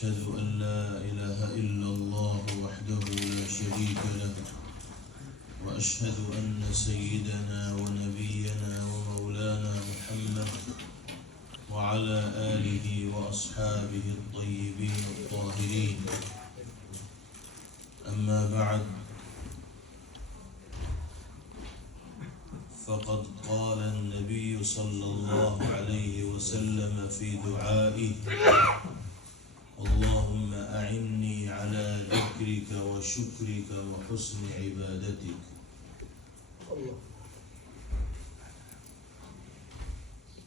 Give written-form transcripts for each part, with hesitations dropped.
وأشهد أن لا إله إلا الله وحده لا شريك له وأشهد أن سيدنا ونبينا ومولانا محمد وعلى آله وأصحابه الطيبين الطاهرين. أما بعد، فقد قال النبي صلى الله عليه وسلم في دعائه: اللهم أعني على ذكرك وشكرك وحسن عبادتك.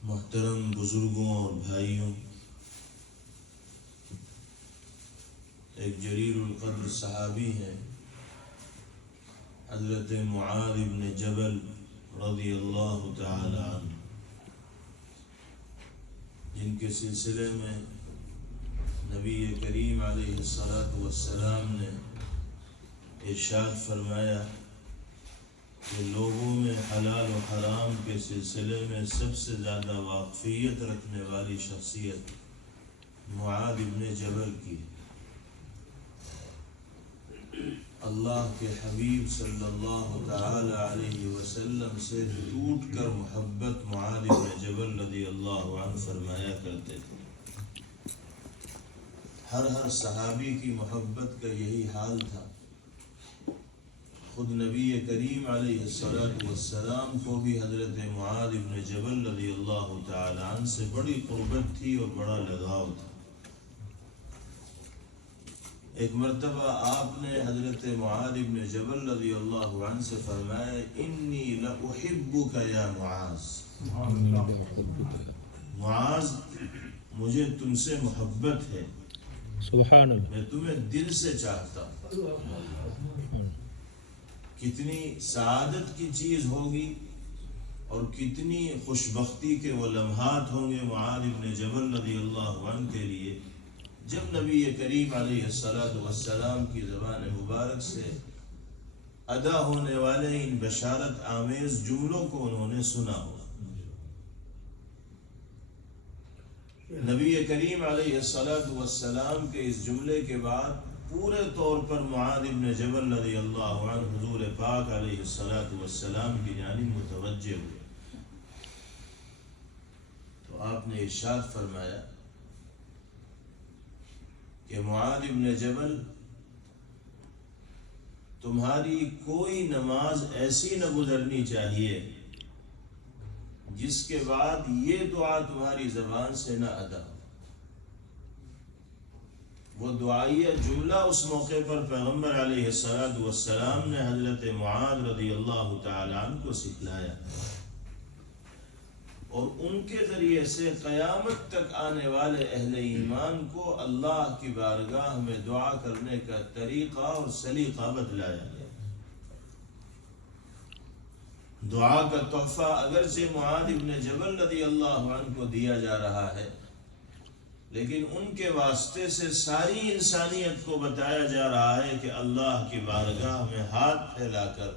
محترم بزرگوں اور بھائیوں، ایک جلیل القدر صحابی ہیں حضرت معاذ بن جبل رضی اللہ تعالی عنہ، جن کے سلسلے میں نبی کریم علیہ السلام نے ارشاد فرمایا کہ لوگوں میں حلال و حرام کے سلسلے میں سب سے زیادہ واقفیت رکھنے والی شخصیت معاذ بن جبل کی. اللہ کے حبیب صلی اللہ تعالی علیہ وسلم سے ٹوٹ کر محبت معاذ بن جبل رضی اللہ عنہ فرمایا کرتے تھے. ہر صحابی کی محبت کا یہی حال تھا. خود نبی کریم علیہ السلام کو بھی حضرت معاذ بن جبل رضی اللہ تعالی عنہ سے بڑی قربت تھی اور بڑا لگاؤ تھا. ایک مرتبہ آپ نے حضرت معاذ بن جبل رضی اللہ عنہ سے فرمایا: انی لأحبک یا معاذ، معاذ مجھے تم سے محبت ہے، سبحان اللہ، میں تمہیں دل سے چاہتا ہوں. کتنی سعادت کی چیز ہوگی اور کتنی خوشبختی کے وہ لمحات ہوں گے معاذ بن جبل رضی اللہ عنہ کے لیے جب نبی کریم علیہ السلام کی زبان مبارک سے ادا ہونے والے ان بشارت آمیز جملوں کو انہوں نے سنا ہو. نبی کریم علیہ السلام کے اس جملے کے بعد پورے طور پر معاذ بن جبل رضی اللہ عنہ حضور پاک علیہ السلام کی جانب متوجہ ہوئے تو آپ نے ارشاد فرمایا کہ معاذ بن جبل، تمہاری کوئی نماز ایسی نہ گزرنی چاہیے جس کے بعد یہ دعا تمہاری زبان سے نہ ادا ہو. وہ دعائیہ جملہ اس موقع پر پیغمبر علیہ السلام نے حضرت معاذ رضی اللہ تعالی عنہ کو سکھلایا اور ان کے ذریعے سے قیامت تک آنے والے اہل ایمان کو اللہ کی بارگاہ میں دعا کرنے کا طریقہ اور سلیقہ بتلایا گیا. دعا کا تحفہ اگرچہ معاذ بن جبل رضی اللہ عنہ کو دیا جا رہا ہے، لیکن ان کے واسطے سے ساری انسانیت کو بتایا جا رہا ہے کہ اللہ کی بارگاہ میں ہاتھ پھیلا کر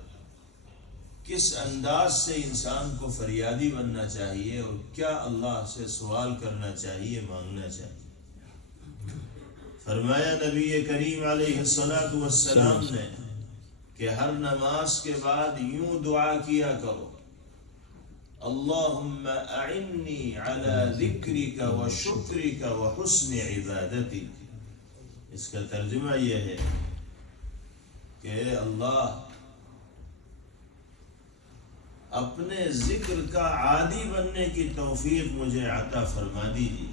کس انداز سے انسان کو فریادی بننا چاہیے اور کیا اللہ سے سوال کرنا چاہیے، مانگنا چاہیے. فرمایا نبی کریم علیہ السلام نے کہ ہر نماز کے بعد یوں دعا کیا کرو: اللہم اعنی علی ذکرک و شکرک و حسن عبادتک. اس کا ترجمہ یہ ہے کہ اے اللہ، اپنے ذکر کا عادی بننے کی توفیق مجھے عطا فرما دیجیے،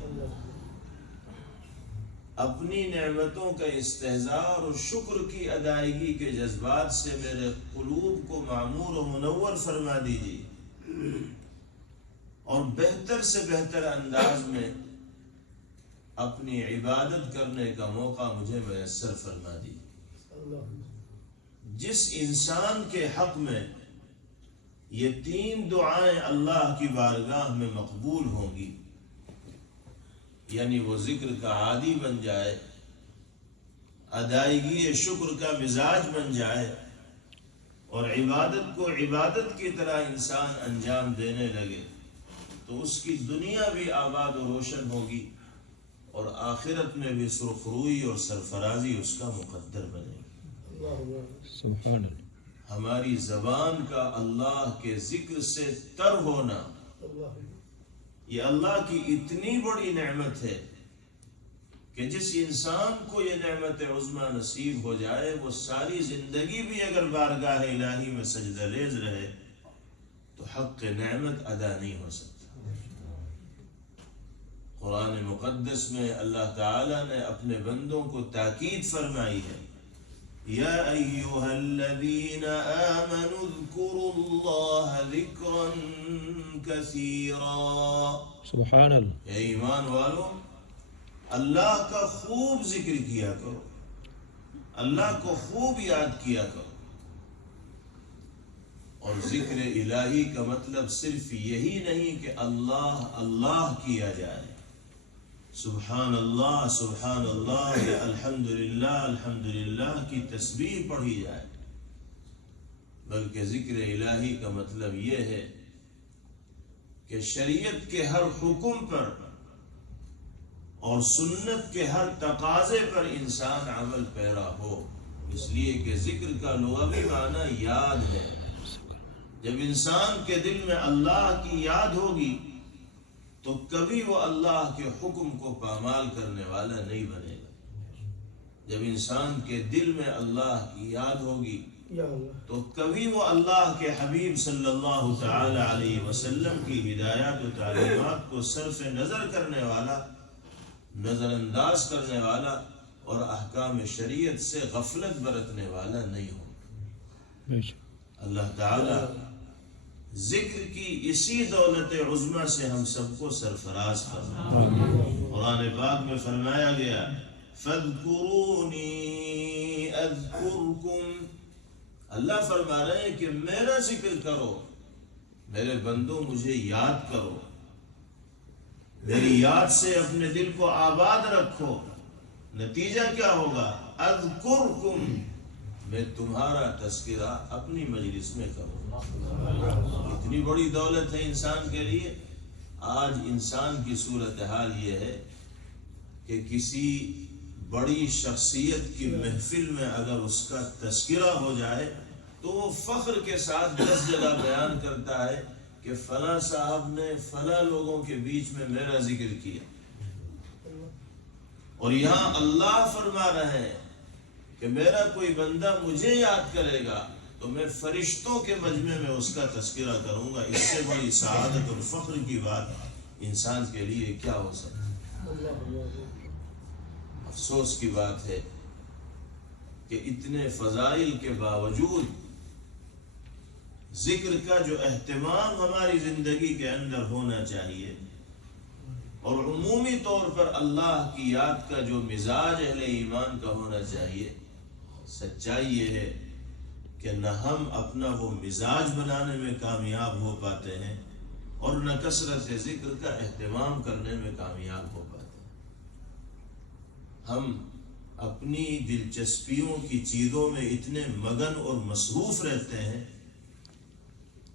اپنی نعمتوں کا استحضار اور شکر کی ادائیگی کے جذبات سے میرے قلوب کو معمور و منور فرما دیجیے اور بہتر سے بہتر انداز میں اپنی عبادت کرنے کا موقع مجھے میسر فرما دیجیے. جس انسان کے حق میں یہ 3 دعائیں اللہ کی بارگاہ میں مقبول ہوں گی، یعنی وہ ذکر کا عادی بن جائے، ادائیگی شکر کا مزاج بن جائے اور عبادت کو عبادت کی طرح انسان انجام دینے لگے، تو اس کی دنیا بھی آباد و روشن ہوگی اور آخرت میں بھی سرخروئی اور سرفرازی اس کا مقدر بنے گی۔ سبحان اللہ۔ ہماری زبان کا اللہ کے ذکر سے تر ہونا یہ اللہ کی اتنی بڑی نعمت ہے کہ جس انسان کو یہ نعمت عظمیٰ نصیب ہو جائے وہ ساری زندگی بھی اگر بارگاہ الہی میں سجدہ ریز رہے تو حق نعمت ادا نہیں ہو سکتا۔ قرآن مقدس میں اللہ تعالی نے اپنے بندوں کو تاکید فرمائی ہے، یا ایھا الذین آمنوا اذکروا اللہ ذکرا کثیرا۔ سبحان اللہ۔ اے ایمان والو، اللہ کا خوب ذکر کیا کرو، اللہ کو خوب یاد کیا کرو۔ اور ذکر الہی کا مطلب صرف یہی نہیں کہ اللہ اللہ کیا جائے، سبحان اللہ یا الحمدللہ الحمدللہ کی تسبیح پڑھی جائے، بلکہ ذکر الہی کا مطلب یہ ہے کہ شریعت کے ہر حکم پر اور سنت کے ہر تقاضے پر انسان عمل پیرا ہو، اس لیے کہ ذکر کا لغوی معنی یاد ہے۔ جب انسان کے دل میں اللہ کی یاد ہوگی تو کبھی وہ اللہ کے حکم کو پامال کرنے والا نہیں بنے گا۔ جب انسان کے دل میں اللہ کی یاد ہوگی تو کبھی وہ اللہ کے حبیب صلی اللہ تعالی علیہ وسلم کی ہدایات و تعلیمات کو صرف نظر کرنے والا، نظر انداز کرنے والا اور احکام شریعت سے غفلت برتنے والا نہیں ہوگا۔ اللہ تعالی ذکر کی اسی دولت عظمیٰ سے ہم سب کو سرفراز فرمائے۔ قرآن پاک میں فرمایا گیا فَاذْكُرُونِي أَذْكُرْكُمْ، اللہ فرما رہے ہیں کہ میرا ذکر کرو، میرے بندوں مجھے یاد کرو، میری یاد سے اپنے دل کو آباد رکھو۔ نتیجہ کیا ہوگا؟ اذکرکم، میں تمہارا تذکرہ اپنی مجلس میں کروں۔ اتنی بڑی دولت ہے انسان کے لیے۔ آج انسان کی صورتحال یہ ہے کہ کسی بڑی شخصیت کی محفل میں اگر اس کا تذکرہ ہو جائے تو وہ فخر کے ساتھ 10 جگہ بیان کرتا ہے کہ فلاں صاحب نے فلاں لوگوں کے بیچ میں میرا ذکر کیا۔ اور یہاں اللہ فرما رہے ہیں کہ میرا کوئی بندہ مجھے یاد کرے گا تو میں فرشتوں کے مجمع میں اس کا تذکرہ کروں گا۔ اس سے بڑی سعادت اور فخر کی بات انسان کے لیے کیا ہو سکتا ہے؟ افسوس کی بات ہے کہ اتنے فضائل کے باوجود ذکر کا جو اہتمام ہماری زندگی کے اندر ہونا چاہیے اور عمومی طور پر اللہ کی یاد کا جو مزاج اہل ایمان کا ہونا چاہیے، سچائی یہ ہے کہ نہ ہم اپنا وہ مزاج بنانے میں کامیاب ہو پاتے ہیں اور نہ کثرت ذکر کا اہتمام کرنے میں کامیاب ہو پاتے ہیں۔ ہم اپنی دلچسپیوں کی چیزوں میں اتنے مگن اور مصروف رہتے ہیں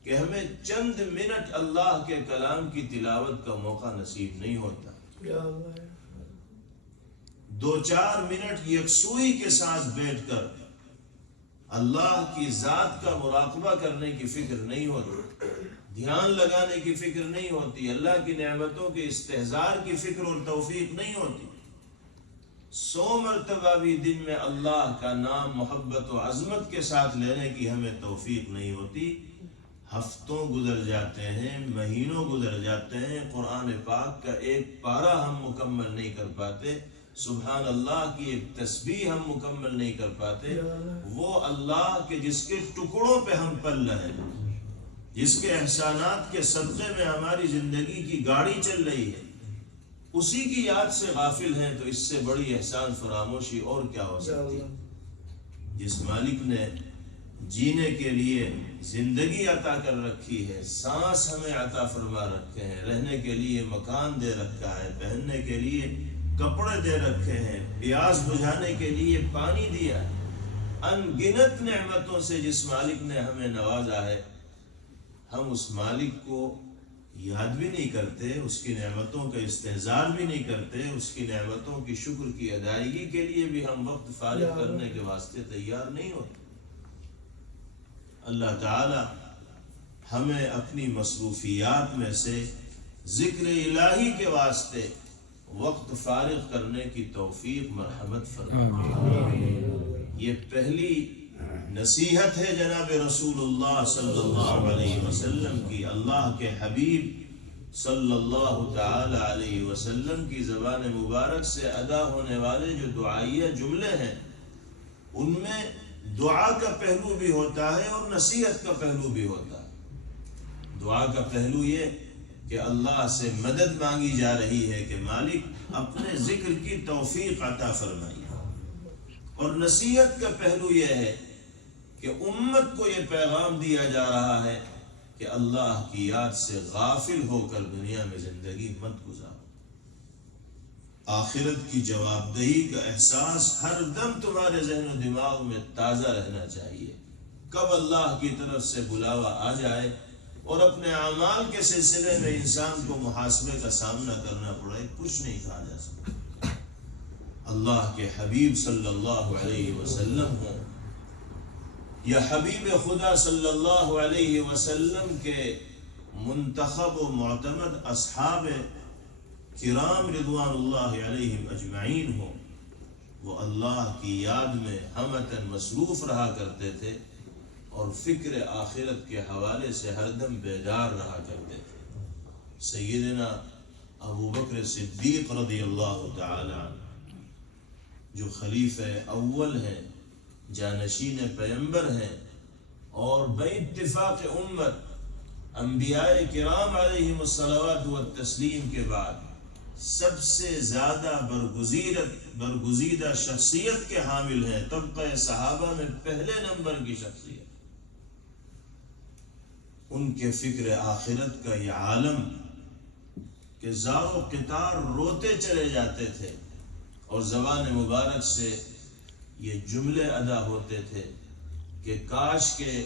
کہ ہمیں چند منٹ اللہ کے کلام کی تلاوت کا موقع نصیب نہیں ہوتا۔ 2-4 منٹ یکسوئی کے ساتھ بیٹھ کر اللہ کی ذات کا مراقبہ کرنے کی فکر نہیں ہوتی، دھیان لگانے کی فکر نہیں ہوتی، اللہ کی نعمتوں کے استحضار کی فکر اور توفیق نہیں ہوتی۔ 100 مرتبہ بھی دن میں اللہ کا نام محبت و عظمت کے ساتھ لینے کی ہمیں توفیق نہیں ہوتی۔ ہفتوں گزر جاتے ہیں، مہینوں گزر جاتے ہیں، قرآن پاک کا ایک پارہ ہم مکمل نہیں کر پاتے، سبحان اللہ کی ایک تسبیح ہم مکمل نہیں کر پاتے۔ وہ اللہ کے جس کے ٹکڑوں پہ ہم پل رہے ہیں، جس کے احسانات کے صدقے میں ہماری زندگی کی گاڑی چل رہی ہے، اسی کی یاد سے غافل ہیں تو اس سے بڑی احسان فراموشی اور کیا ہو سکتی ہے؟ جس مالک نے جینے کے لیے زندگی عطا کر رکھی ہے، سانس ہمیں عطا فرما رکھے ہیں، رہنے کے لیے مکان دے رکھا ہے، پہننے کے لیے کپڑے دے رکھے ہیں، پیاس بجھانے کے لیے پانی دیا ہے، ان گنت نعمتوں سے جس مالک نے ہمیں نوازا ہے، ہم اس مالک کو یاد بھی نہیں کرتے، اس کی نعمتوں کا استحضار بھی نہیں کرتے، اس کی نعمتوں کی شکر کی ادائیگی کے لیے بھی ہم وقت فارغ کرنے کے واسطے تیار نہیں ہوتے۔ اللہ تعالی ہمیں اپنی مصروفیات میں سے ذکر الہی کے واسطے وقت فارغ کرنے کی توفیق مرحمت فرمائے۔ یہ پہلی نصیحت ہے جناب رسول اللہ صلی اللہ علیہ وسلم کی، اللہ کے حبیب صلی اللہ تعالی علیہ وسلم کی زبان مبارک سے ادا ہونے والے جو دعائیہ جملے ہیں، ان میں دعا کا پہلو بھی ہوتا ہے اور نصیحت کا پہلو بھی ہوتا ہے۔ دعا کا پہلو یہ کہ اللہ سے مدد مانگی جا رہی ہے کہ مالک اپنے ذکر کی توفیق عطا فرمائیے، اور نصیحت کا پہلو یہ ہے کہ امت کو یہ پیغام دیا جا رہا ہے کہ اللہ کی یاد سے غافل ہو کر دنیا میں زندگی مت گزارو۔ آخرت کی جواب دہی کا احساس ہر دم تمہارے ذہن و دماغ میں تازہ رہنا چاہیے۔ کب اللہ کی طرف سے بلاوا آ جائے اور اپنے اعمال کے سلسلے میں انسان کو محاسبے کا سامنا کرنا پڑے، کچھ نہیں کہا جا سکتا۔ اللہ کے حبیب صلی اللہ علیہ وسلم ہوں یا حبیب خدا صلی اللہ علیہ وسلم کے منتخب و معتمد اصحاب کرام رضوان اللہ علیہم اجمعین ہوں، وہ اللہ کی یاد میں ہمتاً مصروف رہا کرتے تھے اور فکر آخرت کے حوالے سے ہر دم بیدار رہا کرتے تھے۔ سیدنا ابو بکر صدیق رضی اللہ تعالی عنہ جو خلیفہ اول ہیں، جانشین پیغمبر ہیں، اور باتفاق امت انبیاء کرام علیہم الصلوات والتسلیم کے بعد سب سے زیادہ برگزیدہ شخصیت کے حامل ہیں، طبقہ صحابہ میں پہلے نمبر کی شخصیت۔ ان کے فکر آخرت کا یہ عالم کہ زار و قطار روتے چلے جاتے تھے، اور زبان مبارک سے یہ جملے ادا ہوتے تھے کہ کاش کہ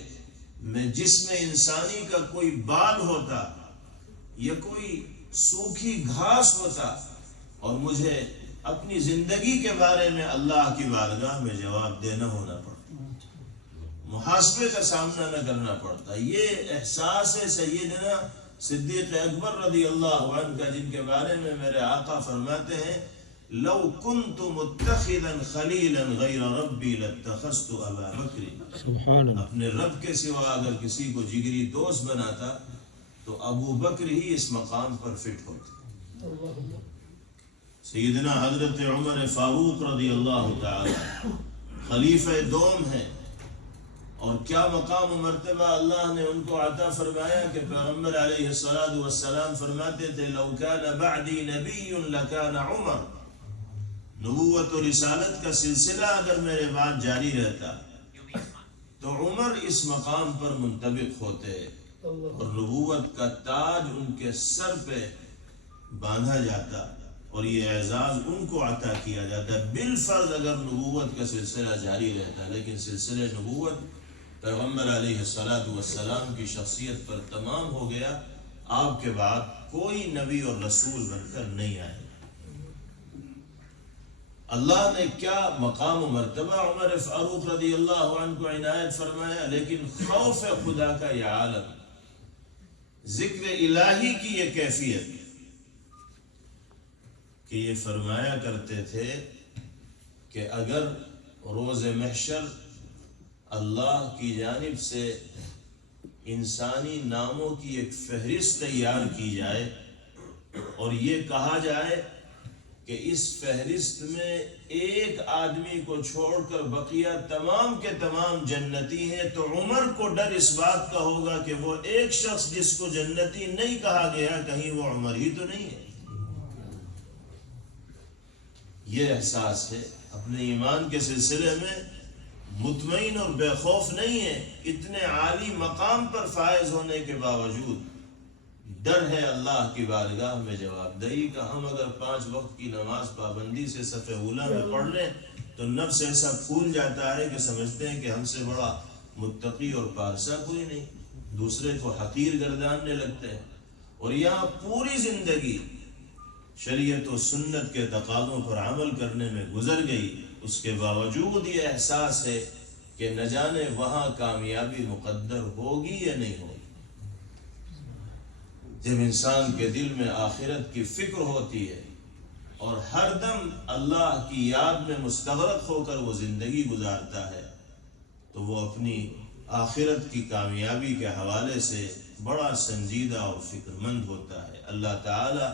میں جسم انسانی کا کوئی بال ہوتا یا کوئی سوکھی گھاس ہوتا اور مجھے اپنی زندگی کے بارے میں اللہ کی بارگاہ میں جواب دینا ہونا پڑتا، محاسبے کا سامنا نہ کرنا پڑتا۔ یہ احساس ہے سیدنا صدیق اکبر رضی اللہ عنہ کا، جن کے بارے میں میرے آقا فرماتے ہیں لو كنت متخذا خلیلا غیر ربی لاتخذت ابا بکر۔ سبحان اللہ۔ اپنے رب کے سوا اگر کسی کو جگری دوست بناتا تو ابو بکر ہی اس مقام پر فٹ ہوتے۔ سیدنا حضرت عمر فاروق رضی اللہ تعالی خلیفہ دوم ہیں، اور کیا مقام و مرتبہ اللہ نے ان کو عطا فرمایا کہ پیغمبر علیہ الصلوۃ والسلام فرماتے تھے لو کان بعدی نبی لکان عمر۔ نبوت و رسالت کا سلسلہ اگر میرے بعد جاری رہتا تو عمر اس مقام پر منطبق ہوتے، اور نبوت کا تاج ان کے سر پہ باندھا جاتا، اور یہ اعزاز ان کو عطا کیا جاتا بالفرض اگر نبوت کا سلسلہ جاری رہتا۔ لیکن سلسلہ نبوت پیغمبر علیہ الصلوۃ والسلام کی شخصیت پر تمام ہو گیا، آپ کے بعد کوئی نبی اور رسول بن کر نہیں آئے۔ اللہ نے کیا مقام و مرتبہ عمر فاروق رضی اللہ عنہ کو عنایت فرمایا، لیکن خوف خدا کا یہ عالم، ذکر الہی کی یہ کیفیت کہ یہ فرمایا کرتے تھے کہ اگر روز محشر اللہ کی جانب سے انسانی ناموں کی ایک فہرست تیار کی جائے اور یہ کہا جائے کہ اس فہرست میں ایک آدمی کو چھوڑ کر بقیہ تمام کے تمام جنتی ہیں، تو عمر کو ڈر اس بات کا ہوگا کہ وہ ایک شخص جس کو جنتی نہیں کہا گیا کہیں وہ عمر ہی تو نہیں ہے۔ یہ احساس ہے، اپنے ایمان کے سلسلے میں مطمئن اور بے خوف نہیں ہے، اتنے عالی مقام پر فائز ہونے کے باوجود ڈر ہے اللہ کی بارگاہ میں جواب دہی کا۔ ہم اگر 5 وقت کی نماز پابندی سے صف اولا میں پڑھ لیں تو نفس ایسا پھول جاتا ہے کہ سمجھتے ہیں کہ ہم سے بڑا متقی اور پارسا کوئی نہیں، دوسرے کو حقیر گرداننے لگتے ہیں، اور یہاں پوری زندگی شریعت و سنت کے تقاضوں پر عمل کرنے میں گزر گئی، اس کے باوجود یہ احساس ہے کہ نہ جانے وہاں کامیابی مقدر ہوگی یا نہیں ہوگی۔ جب انسان کے دل میں آخرت کی فکر ہوتی ہے اور ہر دم اللہ کی یاد میں مستغرق ہو کر وہ زندگی گزارتا ہے تو وہ اپنی آخرت کی کامیابی کے حوالے سے بڑا سنجیدہ اور فکر مند ہوتا ہے۔ اللہ تعالی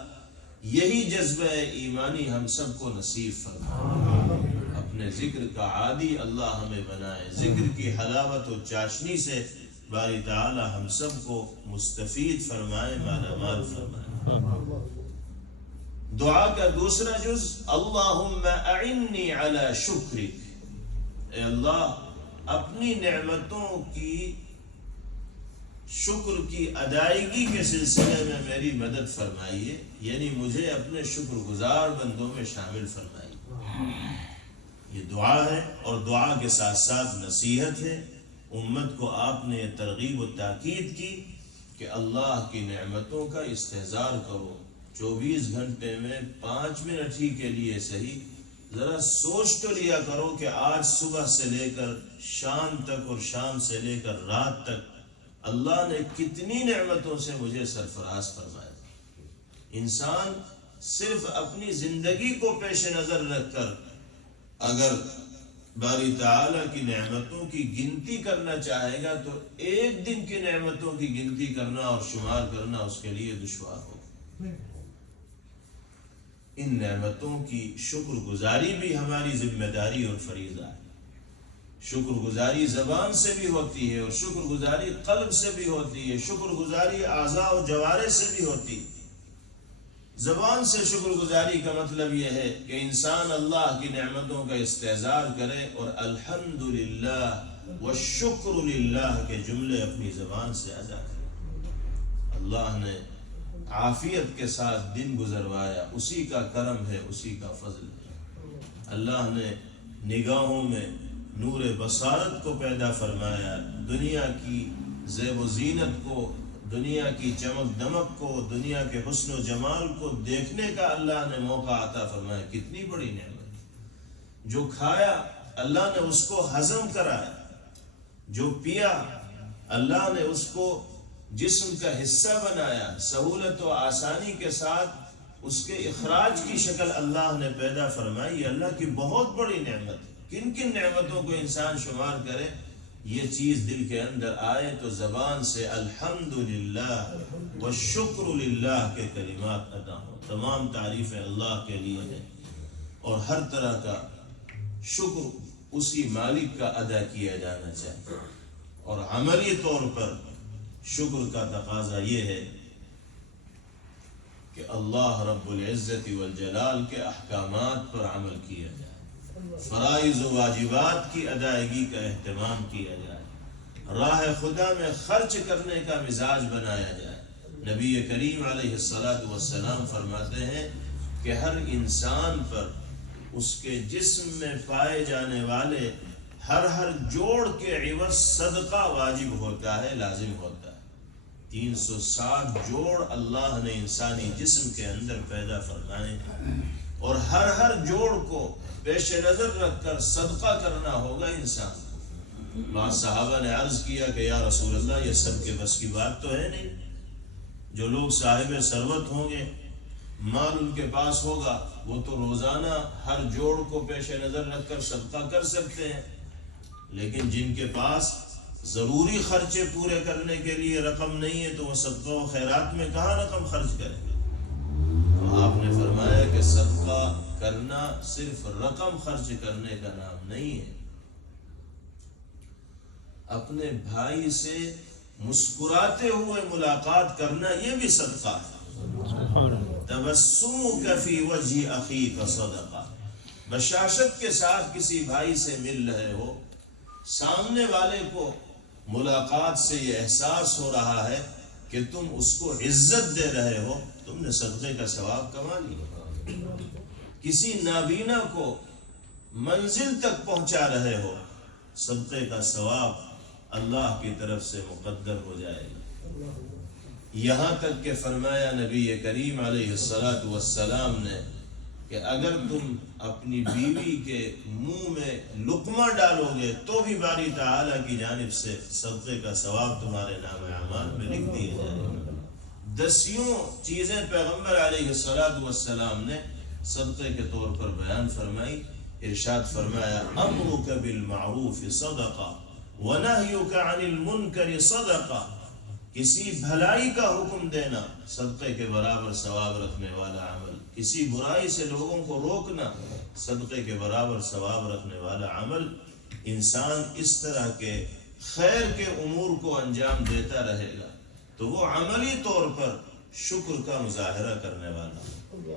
یہی جذبہ ایمانی ہم سب کو نصیب فرمائے، اپنے ذکر کا عادی اللہ ہمیں بنائے، ذکر کی حلاوت و چاشنی سے باری تعالی ہم سب کو مستفید فرمائے، مالا مال فرمائے۔ دعا کا دوسرا جز اللہم اعنی علی شکرک، اے اللہ اپنی نعمتوں کی شکر کی ادائیگی کے سلسلے میں میری مدد فرمائیے، یعنی مجھے اپنے شکر گزار بندوں میں شامل فرمائیے۔ یہ دعا ہے اور دعا کے ساتھ ساتھ نصیحت ہے۔ امت کو آپ نے یہ ترغیب و تاکید کی کہ اللہ کی نعمتوں کا استحضار کرو، 24 گھنٹے میں 5 منٹ ہی کے لیے صحیح ذرا سوچ تو لیا کرو کہ آج صبح سے لے کر شام تک اور شام سے لے کر رات تک اللہ نے کتنی نعمتوں سے مجھے سرفراز فرمایا۔ انسان صرف اپنی زندگی کو پیش نظر رکھ کر اگر باری تعالیٰ کی نعمتوں کی گنتی کرنا چاہے گا تو ایک دن کی نعمتوں کی گنتی کرنا اور شمار کرنا اس کے لیے دشوار ہو۔ ان نعمتوں کی شکر گزاری بھی ہماری ذمہ داری اور فریضہ ہے۔ شکر گزاری زبان سے بھی ہوتی ہے اور شکر گزاری قلب سے بھی ہوتی ہے، شکر گزاری اعضاء و جوارح سے بھی ہوتی ہے۔ زبان سے شکر گزاری کا مطلب یہ ہے کہ انسان اللہ کی نعمتوں کا استحضار کرے اور الحمدللہ والشکر للہ کے جملے اپنی زبان سے ادا کرے۔ اللہ نے عافیت کے ساتھ دن گزروایا، اسی کا کرم ہے، اسی کا فضل ہے۔ اللہ نے نگاہوں میں نور بصارت کو پیدا فرمایا، دنیا کی زیب و زینت کو، دنیا کی چمک دمک کو، دنیا کے حسن و جمال کو دیکھنے کا اللہ نے موقع عطا فرمایا۔ کتنی بڑی نعمت۔ جو کھایا اللہ نے اس کو ہضم کرایا، جو پیا اللہ نے اس کو جسم کا حصہ بنایا، سہولت و آسانی کے ساتھ اس کے اخراج کی شکل اللہ نے پیدا فرمائی۔ یہ اللہ کی بہت بڑی نعمت ہے۔ کن کن نعمتوں کو انسان شمار کرے، یہ چیز دل کے اندر آئے تو زبان سے الحمدللہ والشکر للہ کے کلمات ادا ہوں۔ تمام تعریفیں اللہ کے لیے ہیں اور ہر طرح کا شکر اسی مالک کا ادا کیا جانا چاہیے۔ اور عملی طور پر شکر کا تقاضا یہ ہے کہ اللہ رب العزت والجلال کے احکامات پر عمل کیا جائے، فرائض و واجبات کی ادائیگی کا اہتمام کیا جائے، راہ خدا میں خرچ کرنے کا مزاج بنایا جائے۔ نبی کریم علیہ السلام فرماتے ہیں کہ ہر انسان پر اس کے جسم میں پائے جانے والے ہر جوڑ کے عوض صدقہ واجب ہوتا ہے، لازم ہوتا ہے۔ 360 جوڑ اللہ نے انسانی جسم کے اندر پیدا فرمائے اور ہر جوڑ کو پیش نظر رکھ کر صدقہ کرنا ہوگا انسان کو۔ بعض صحابہ نے عرض کیا کہ یا رسول اللہ یہ سب کے بس کی بات تو ہے نہیں۔ جو لوگ صاحب ثروت ہوں گے، مال ان کے پاس ہوگا، وہ تو روزانہ ہر جوڑ کو پیش نظر رکھ کر صدقہ کر سکتے ہیں، لیکن جن کے پاس ضروری خرچے پورے کرنے کے لیے رقم نہیں ہے تو وہ صدقہ و خیرات میں کہاں رقم خرچ کریں گے؟ تو آپ نے فرمایا کہ صدقہ کرنا صرف رقم خرچ کرنے کا نام نہیں ہے، اپنے بھائی سے مسکراتے ہوئے ملاقات کرنا یہ بھی صدقہ ہے۔ تبسمک فی وجہ اخیک صدقہ، بشاشت کے ساتھ کسی بھائی سے مل رہے ہو، سامنے والے کو ملاقات سے یہ احساس ہو رہا ہے کہ تم اس کو عزت دے رہے ہو، تم نے صدقے کا ثواب کما لیا۔ کسی نابینا کو منزل تک پہنچا رہے ہو، صدقے کا ثواب اللہ کی طرف سے مقدر ہو جائے گا۔ یہاں تک کہ فرمایا نبی کریم علیہ الصلوۃ والسلام نے کہ اگر تم اپنی بیوی کے منہ میں لقمہ ڈالو گے تو بھی باری تعالیٰ کی جانب سے صدقے کا ثواب تمہارے نام اعمال میں لکھ دیا جائے گا۔ 10 چیزیں پیغمبر علیہ الصلوۃ والسلام نے صدقے کے طور پر بیان فرمائی۔ ارشاد فرمایا امرک بالمعروف صدقہ ونہیک عن المنکر صدقہ، کسی بھلائی کا حکم دینا صدقے کے برابر ثواب رکھنے والا عمل، کسی برائی سے لوگوں کو روکنا صدقے کے برابر ثواب رکھنے والا عمل۔ انسان اس طرح کے خیر کے امور کو انجام دیتا رہے گا تو وہ عملی طور پر شکر کا مظاہرہ کرنے والا۔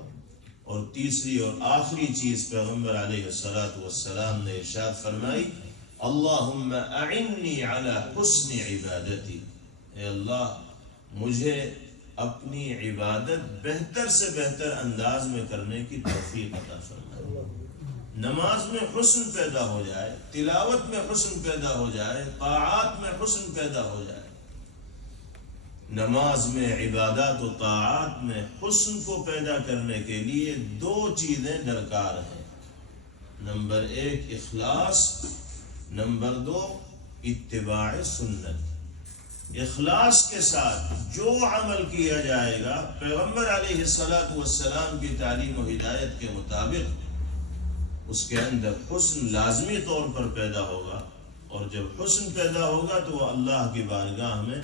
اور تیسری اور آخری چیز پیغمبر علیہ الصلوۃ والسلام نے ارشاد فرمائی اللہم اعنی علی حسن عبادتی، اے اللہ مجھے اپنی عبادت بہتر سے بہتر انداز میں کرنے کی توفیق عطا فرمائے۔ نماز میں حسن پیدا ہو جائے، تلاوت میں حسن پیدا ہو جائے، طاعات میں حسن پیدا ہو جائے۔ نماز میں، عبادات و طاعات میں حسن کو پیدا کرنے کے لیے 2 چیزیں درکار ہیں۔ نمبر 1 اخلاص، نمبر 2 اتباع سنت۔ اخلاص کے ساتھ جو عمل کیا جائے گا پیغمبر علیہ الصلوۃ والسلام کی تعلیم و ہدایت کے مطابق اس کے اندر حسن لازمی طور پر پیدا ہوگا، اور جب حسن پیدا ہوگا تو وہ اللہ کی بارگاہ میں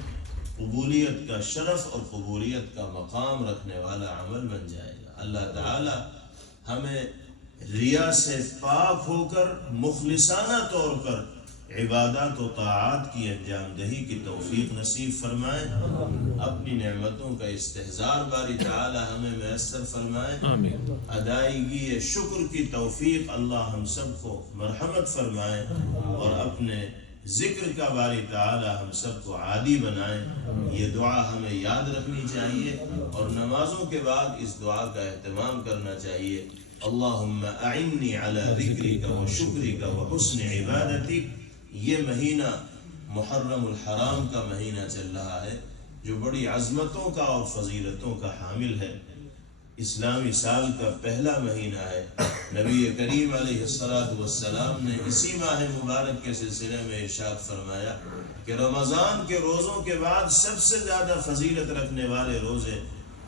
قبولیت کا شرف اور قبولیت کا مقام رکھنے والا عمل بن جائے گا۔ اللہ تعالی ہمیں ریا سے پاک ہو کر مخلصانہ طور پر عبادات و طاعات کی انجام دہی کی توفیق نصیب فرمائے، اپنی نعمتوں کا استحضار باری تعالی ہمیں میسر فرمائے، ادائیگی شکر کی توفیق اللہ ہم سب کو مرحمت فرمائے، اور اپنے ذکر کا باری تعالی ہم سب کو عادی بنائے۔ یہ دعا ہمیں یاد رکھنی چاہیے اور نمازوں کے بعد اس دعا کا اہتمام کرنا چاہیے۔ اللہم اعنی علی ذکرک و شکرک و حسن عبادتک۔ یہ مہینہ محرم الحرام کا مہینہ چل رہا ہے جو بڑی عظمتوں کا اور فضیلتوں کا حامل ہے۔ اسلامی سال کا پہلا مہینہ ہے۔ نبی کریم علیہ الصلوۃ والسلام نے اسی ماہ مبارک کے سلسلے میں ارشاد فرمایا کہ رمضان کے روزوں کے بعد سب سے زیادہ فضیلت رکھنے والے روزے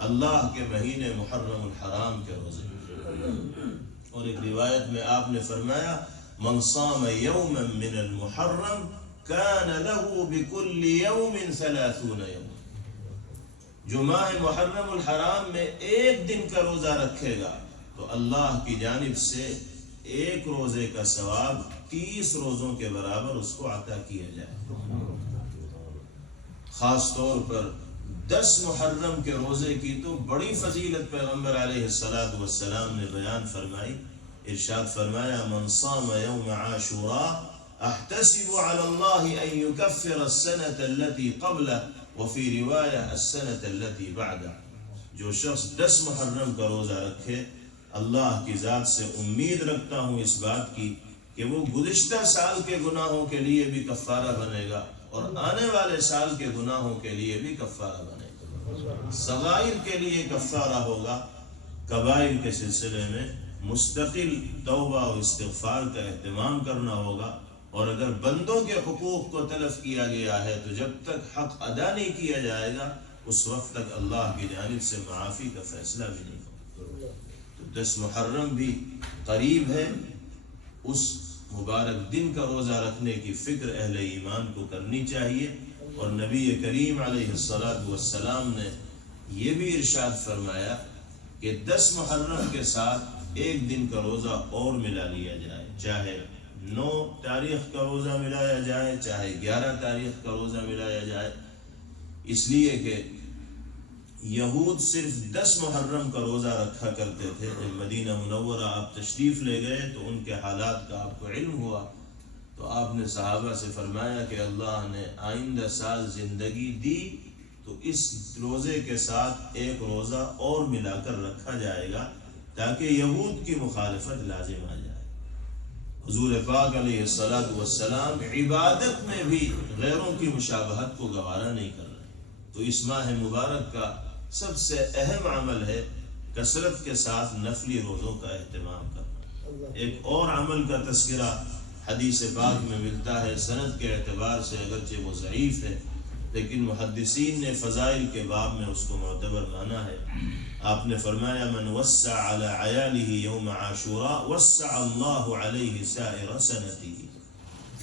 اللہ کے مہینے محرم الحرام کے روزے۔ اور ایک روایت میں آپ نے فرمایا من صام یوما من المحرم کان له بكل يوم 30 یوم، جو ماہ محرم الحرام میں ایک دن کا روزہ رکھے گا تو اللہ کی جانب سے ایک روزے کا ثواب 30 روزوں کے برابر اس کو عطا کیا جائے۔ خاص طور پر 10 محرم کے روزے کی تو بڑی فضیلت پیغمبر علیہ الصلوۃ والسلام نے بیان فرمائی۔ ارشاد فرمایا من صام یوم عاشوراء احتسب علی اللہ ان یکفر السنة التي قبلہ وفی روایہ السنة التي بعدہ، جو شخص 10 محرم کا روزہ رکھے اللہ کی ذات سے امید رکھتا ہوں اس بات کی کہ وہ گزشتہ سال کے گناہوں کے لیے بھی کفارہ بنے گا اور آنے والے سال کے گناہوں کے لیے بھی کفارہ بنے گا۔ صغائر کے لیے کفارہ ہوگا، کبائر کے سلسلے میں مستقل توبہ و استغفار کا اہتمام کرنا ہوگا، اور اگر بندوں کے حقوق کو تلف کیا گیا ہے تو جب تک حق ادا نہیں کیا جائے گا اس وقت تک اللہ کی جانب سے معافی کا فیصلہ بھی نہیں ہوگا۔ تو 10 محرم بھی قریب ہے، اس مبارک دن کا روزہ رکھنے کی فکر اہل ایمان کو کرنی چاہیے۔ اور نبی کریم علیہ الصلوۃ والسلام نے یہ بھی ارشاد فرمایا کہ 10 محرم کے ساتھ ایک دن کا روزہ اور ملا لیا جائے، چاہے 9 تاریخ کا روزہ ملایا جائے چاہے 11 تاریخ کا روزہ ملایا جائے، اس لیے کہ یہود صرف 10 محرم کا روزہ رکھا کرتے تھے۔ جب مدینہ منورہ آپ تشریف لے گئے تو ان کے حالات کا آپ کو علم ہوا، تو آپ نے صحابہ سے فرمایا کہ اللہ نے آئندہ سال زندگی دی تو اس روزے کے ساتھ ایک روزہ اور ملا کر رکھا جائے گا تاکہ یہود کی مخالفت لازم آ جائے۔ حضور پاک علیہ الصلوۃ والسلام عبادت میں بھی غیروں کی مشابہت کو گوارا نہیں کر رہے۔ تو اس ماہ مبارک کا سب سے اہم عمل ہے کثرت کے ساتھ نفلی روزوں کا اہتمام کرنا۔ ایک اور عمل کا تذکرہ حدیث پاک میں ملتا ہے، سند کے اعتبار سے اگرچہ وہ ضعیف ہے لیکن محدثین نے فضائل کے باب میں اس کو معتبر مانا ہے۔ آپ نے فرمایا من وسع علی عیالہ یوم عاشوراء وسع اللہ علیہ سائر سنتہ،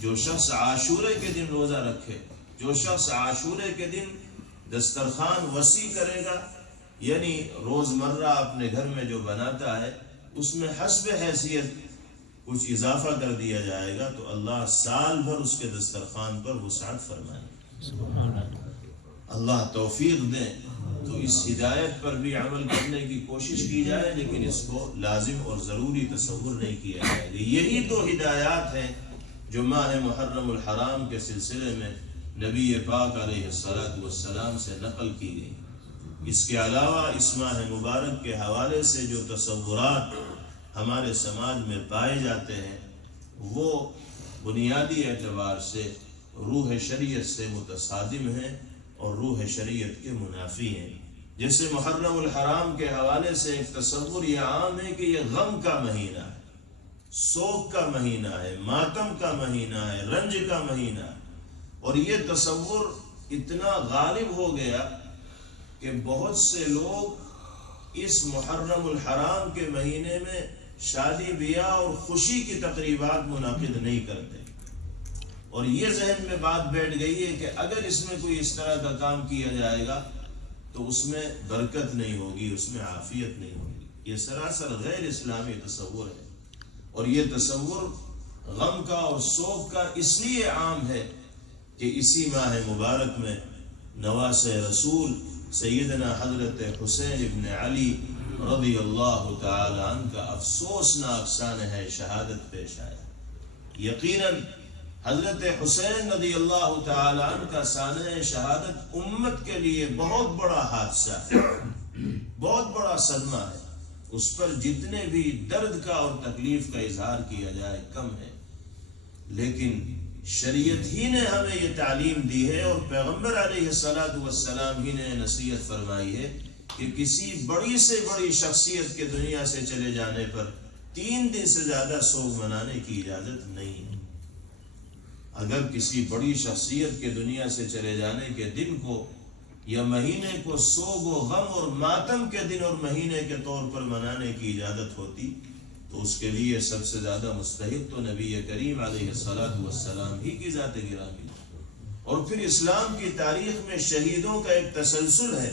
جو شخص عاشورے کے دن روزہ رکھے، جو شخص عاشورے کے دن دسترخوان وسیع کرے گا، یعنی روزمرہ اپنے گھر میں جو بناتا ہے اس میں حسب حیثیت کچھ اضافہ کر دیا جائے گا تو اللہ سال بھر اس کے دسترخوان پر وسعت فرمائے۔ اللہ توفیق دیں تو اس ہدایت پر بھی عمل کرنے کی کوشش کی جائے، لیکن اس کو لازم اور ضروری تصور نہیں کیا جائے گا۔ یہی دو ہدایات ہیں جو ماہ محرم الحرام کے سلسلے میں نبی پاک علیہ السلام سے نقل کی گئی۔ اس کے علاوہ اس ماہ مبارک کے حوالے سے جو تصورات ہمارے سماج میں پائے جاتے ہیں وہ بنیادی اعتبار سے روح شریعت سے متصادم ہیں اور روح شریعت کے منافی ہیں۔ جیسے محرم الحرام کے حوالے سے ایک تصور یہ عام ہے کہ یہ غم کا مہینہ ہے، سوگ کا مہینہ ہے، ماتم کا مہینہ ہے، رنج کا مہینہ ہے، اور یہ تصور اتنا غالب ہو گیا کہ بہت سے لوگ اس محرم الحرام کے مہینے میں شادی بیاہ اور خوشی کی تقریبات منعقد نہیں کرتے، اور یہ ذہن میں بات بیٹھ گئی ہے کہ اگر اس میں کوئی اس طرح کا کام کیا جائے گا تو اس میں برکت نہیں ہوگی، اس میں عافیت نہیں ہوگی۔ یہ سراسر غیر اسلامی تصور ہے، اور یہ تصور غم کا اور سوگ کا اس لیے عام ہے کہ اسی ماہ مبارک میں نواس رسول سیدنا حضرت حسین ابن علی رضی اللہ تعالی عنہ کا افسوسناک سانحہ شہادت پیش آیا۔ یقیناً حضرت حسین رضی اللہ تعالی عنہ کا سانحہ شہادت امت کے لیے بہت بڑا حادثہ ہے، بہت بڑا صدمہ ہے۔ اس پر جتنے بھی درد کا اور تکلیف کا اظہار کیا جائے کم ہے، لیکن شریعت ہی نے ہمیں یہ تعلیم دی ہے اور پیغمبر علیہ السلام ہی نے نصیحت فرمائی ہے کہ کسی بڑی سے بڑی شخصیت کے دنیا سے چلے جانے پر 3 دن سے زیادہ سوگ منانے کی اجازت نہیں ہے۔ اگر کسی بڑی شخصیت کے دنیا سے چلے جانے کے دن کو یا مہینے کو سوگ و غم اور ماتم کے دن اور مہینے کے طور پر منانے کی اجازت ہوتی تو اس کے لیے سب سے زیادہ مستحق تو نبی کریم علیہ السلام ہی کی ذات گرامی، اور پھر اسلام کی تاریخ میں شہیدوں کا ایک تسلسل ہے۔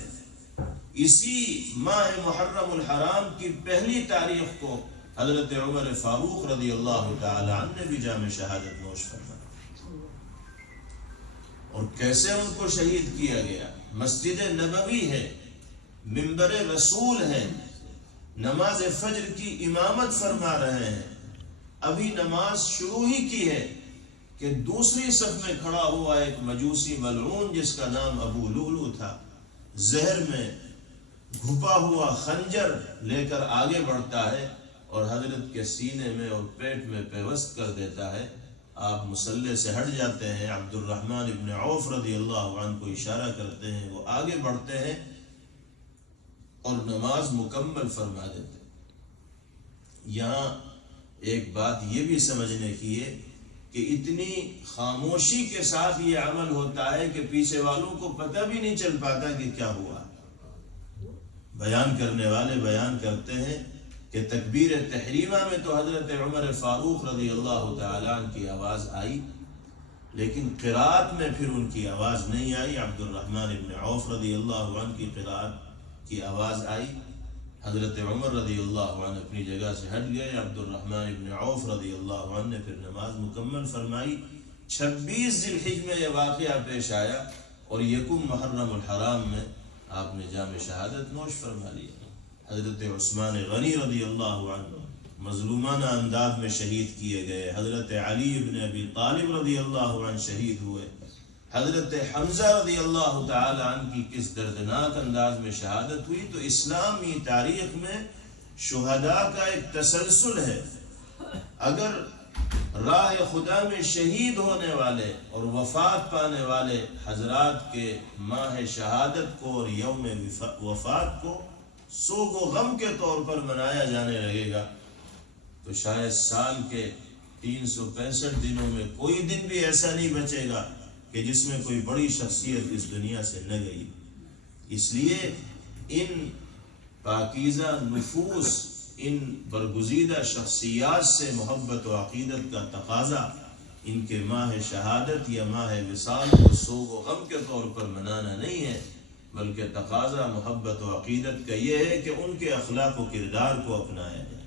اسی ماہ محرم الحرام کی پہلی تاریخ کو حضرت عمر فاروق رضی اللہ تعالی عنہ نے بھی جام شہادت نوش فرمایا، اور کیسے ان کو شہید کیا گیا۔ مسجد نبوی ہے، منبر رسول ہے، نماز فجر کی امامت فرما رہے ہیں، ابھی نماز شروع ہی کی ہے کہ دوسری صف میں کھڑا ہوا ایک مجوسی ملعون جس کا نام ابو لؤلؤ تھا، زہر میں گھپا ہوا خنجر لے کر آگے بڑھتا ہے اور حضرت کے سینے میں اور پیٹ میں پیوست کر دیتا ہے۔ آپ مصلی سے ہٹ جاتے ہیں، عبد الرحمن ابن عوف رضی اللہ عنہ کو اشارہ کرتے ہیں، وہ آگے بڑھتے ہیں اور نماز مکمل فرما دیتے ہیں۔ یہاں ایک بات یہ بھی سمجھنے کی ہے کہ اتنی خاموشی کے ساتھ یہ عمل ہوتا ہے کہ پیچھے والوں کو پتہ بھی نہیں چل پاتا کہ کیا ہوا۔ بیان کرنے والے بیان کرتے ہیں کہ تکبیر تحریمہ میں تو حضرت عمر فاروق رضی اللہ تعالیٰ عنہ کی آواز آئی، لیکن قرات میں پھر ان کی آواز نہیں آئی۔ عبد الرحمن ابن عوف رضی اللہ عنہ کی قرات کی آواز آئی، حضرت عمر رضی اللہ عنہ اپنی جگہ سے ہٹ گئے، عبد الرحمن ابن عوف رضی اللہ عنہ نے پھر نماز مکمل فرمائی۔ 26 ذی الحجہ میں یہ واقعہ پیش آیا اور یکم محرم الحرام میں آپ نے جام شہادت نوش فرما لیا۔ حضرت عثمان غنی رضی اللہ عنہ مظلومانہ انداز میں شہید کیے گئے، حضرت علی ابن ابی طالب رضی اللہ عنہ شہید ہوئے، حضرت حمزہ رضی اللہ تعالی عنہ کی کس دردناک انداز میں شہادت ہوئی۔ تو اسلامی تاریخ میں شہداء کا ایک تسلسل ہے۔ اگر راہ خدا میں شہید ہونے والے اور وفات پانے والے حضرات کے ماہ شہادت کو اور یوم وفات کو سوگ و غم کے طور پر منایا جانے لگے گا تو شاید سال کے 365 دنوں میں کوئی دن بھی ایسا نہیں بچے گا کہ جس میں کوئی بڑی شخصیت اس دنیا سے نہ گئی. اس لیے ان پاکیزہ نفوس، ان برگزیدہ شخصیات سے محبت و عقیدت کا تقاضا ان کے ماہ شہادت یا ماہ وصال کو سوگ و غم کے طور پر منانا نہیں ہے، بلکہ تقاضا محبت و عقیدت کا یہ ہے کہ ان کے اخلاق و کردار کو اپنایا جائے.